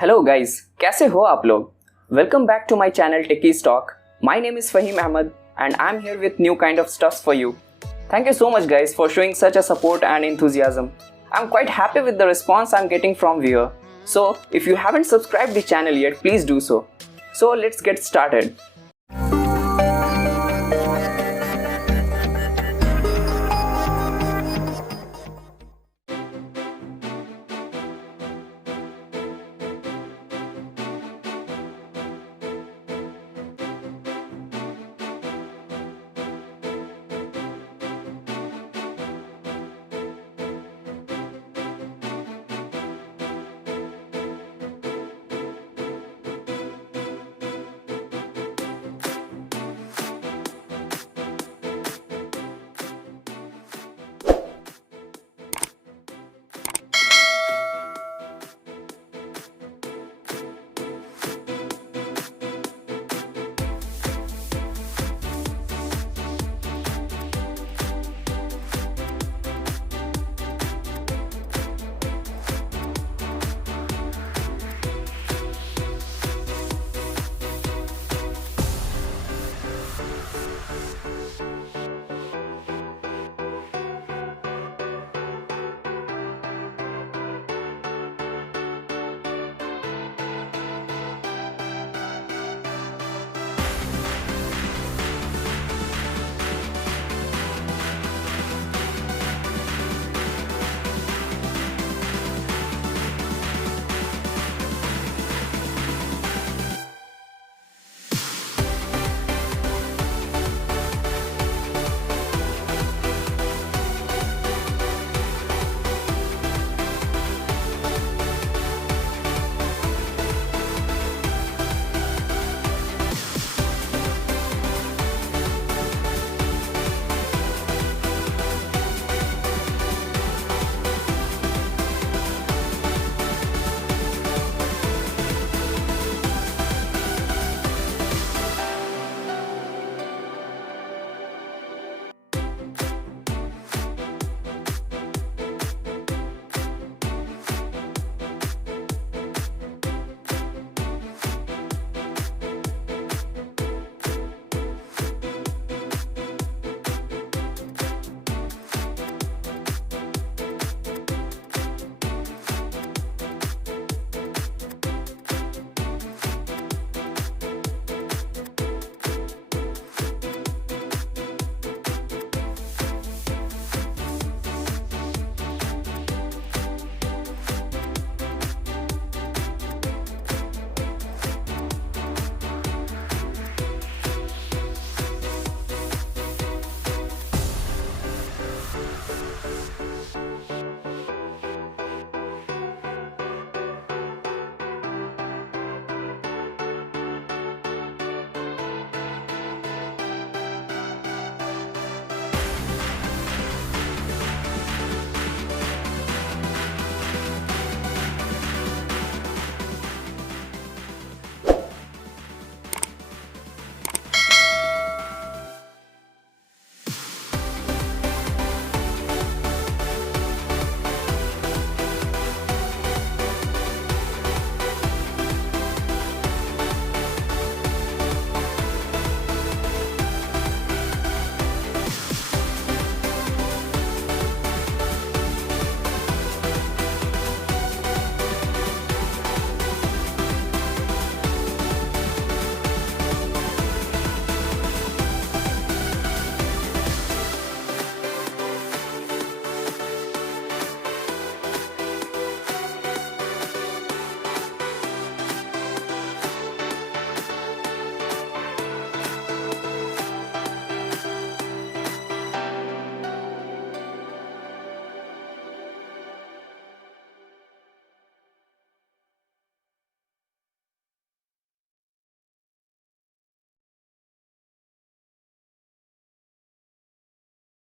Hello guys, कैसे हो आप लोग? Welcome back to my channel techies talk. My name is Faheem Ahmed and I'm here with new kind of stuff for you. Thank you so much guys for showing such a support and enthusiasm. I'm quite happy with the response I'm getting from viewer. So if you haven't subscribed the channel yet, please do so. So let's get started.